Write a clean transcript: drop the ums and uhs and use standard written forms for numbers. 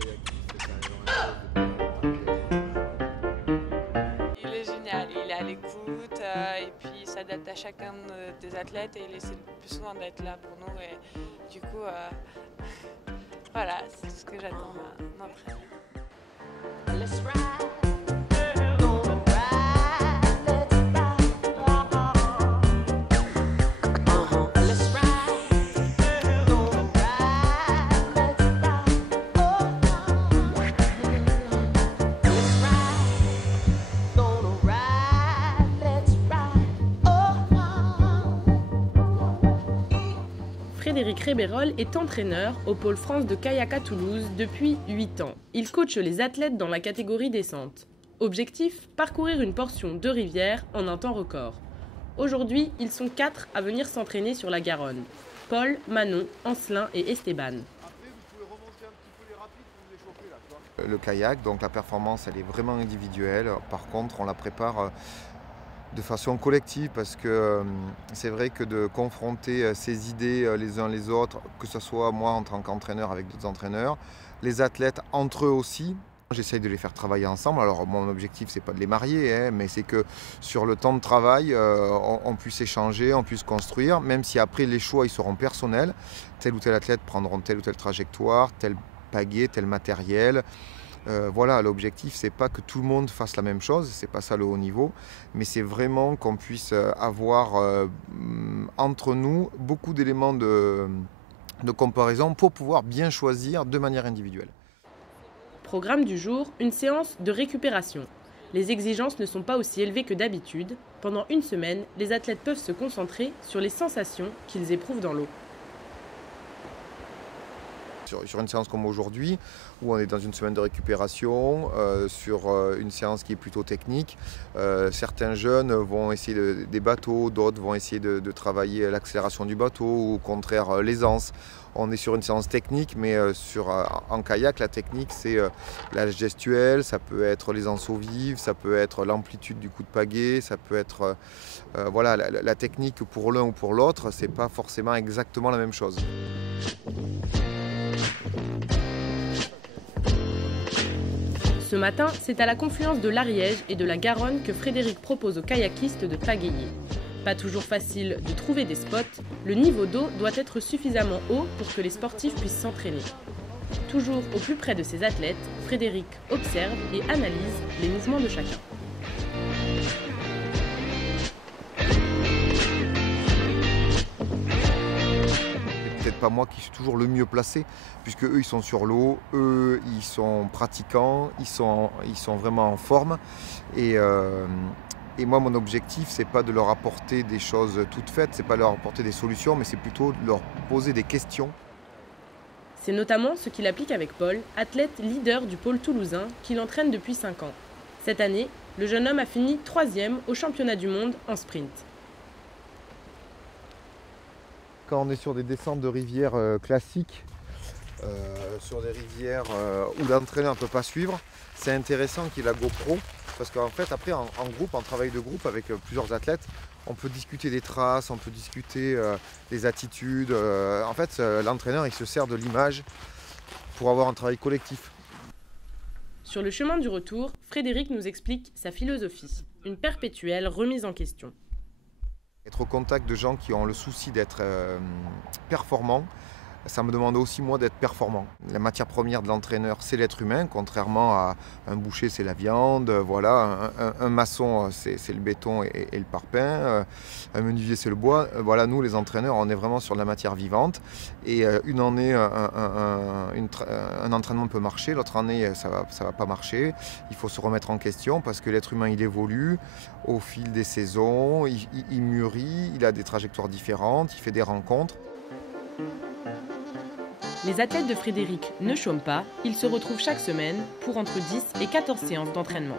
Il est génial, il est à l'écoute et puis il s'adapte à chacun des athlètes et il essaie le plus souvent d'être là pour nous. Et du coup, voilà, c'est tout ce que j'attends d'un entraîneur. Frédéric Rébérol est entraîneur au pôle France de kayak à Toulouse depuis 8 ans. Il coache les athlètes dans la catégorie descente. Objectif, parcourir une portion de rivière en un temps record. Aujourd'hui, ils sont 4 à venir s'entraîner sur la Garonne. Paul, Manon, Ancelin et Esteban. Le kayak, donc la performance, elle est vraiment individuelle. Par contre, on la prépare de façon collective parce que c'est vrai que de confronter ces idées les uns les autres, que ce soit moi en tant qu'entraîneur avec d'autres entraîneurs, les athlètes entre eux aussi, j'essaye de les faire travailler ensemble. Alors mon objectif c'est pas de les marier, mais c'est que sur le temps de travail on puisse échanger, on puisse construire, même si après les choix ils seront personnels. Tel ou tel athlète prendront telle ou telle trajectoire, tel pagaie, tel matériel. Voilà, l'objectif c'est pas que tout le monde fasse la même chose, c'est pas ça le haut niveau, mais c'est vraiment qu'on puisse avoir entre nous beaucoup d'éléments de comparaison pour pouvoir bien choisir de manière individuelle. Programme du jour, une séance de récupération. Les exigences ne sont pas aussi élevées que d'habitude. Pendant une semaine, les athlètes peuvent se concentrer sur les sensations qu'ils éprouvent dans l'eau. Sur une séance comme aujourd'hui, où on est dans une semaine de récupération, sur une séance qui est plutôt technique, certains jeunes vont essayer des bateaux, d'autres vont essayer de travailler l'accélération du bateau ou au contraire l'aisance. On est sur une séance technique, mais en kayak, la technique c'est la gestuelle, ça peut être les anseaux vives, ça peut être l'amplitude du coup de pagaie, ça peut être voilà, la technique pour l'un ou pour l'autre, c'est pas forcément exactement la même chose. Ce matin, c'est à la confluence de l'Ariège et de la Garonne que Frédéric propose aux kayakistes de pagayer. Pas toujours facile de trouver des spots, le niveau d'eau doit être suffisamment haut pour que les sportifs puissent s'entraîner. Toujours au plus près de ses athlètes, Frédéric observe et analyse les mouvements de chacun. Peut-être pas moi qui suis toujours le mieux placé, puisque eux ils sont sur l'eau, eux ils sont pratiquants, ils sont vraiment en forme. Et moi mon objectif c'est pas de leur apporter des choses toutes faites, c'est pas de leur apporter des solutions, mais c'est plutôt de leur poser des questions. C'est notamment ce qu'il applique avec Paul, athlète leader du pôle toulousain, qu'il entraîne depuis 5 ans. Cette année, le jeune homme a fini 3e au championnat du monde en sprint. Quand on est sur des descentes de rivières classiques, sur des rivières où l'entraîneur ne peut pas suivre, c'est intéressant qu'il y ait la GoPro, parce qu'en fait après en groupe, en travail de groupe avec plusieurs athlètes, on peut discuter des traces, on peut discuter des attitudes. En fait l'entraîneur il se sert de l'image pour avoir un travail collectif. Sur le chemin du retour, Frédéric nous explique sa philosophie, une perpétuelle remise en question. Être au contact de gens qui ont le souci d'être performants, ça me demande aussi moi d'être performant. La matière première de l'entraîneur c'est l'être humain, contrairement à un boucher c'est la viande, voilà, un maçon c'est le béton et le parpaing, un menuisier c'est le bois. Voilà, nous les entraîneurs on est vraiment sur la matière vivante et une année un entraînement peut marcher, l'autre année ça va pas marcher. Il faut se remettre en question parce que l'être humain il évolue au fil des saisons, il mûrit, il a des trajectoires différentes, il fait des rencontres. Les athlètes de Frédéric ne chôment pas, ils se retrouvent chaque semaine pour entre 10 et 14 séances d'entraînement.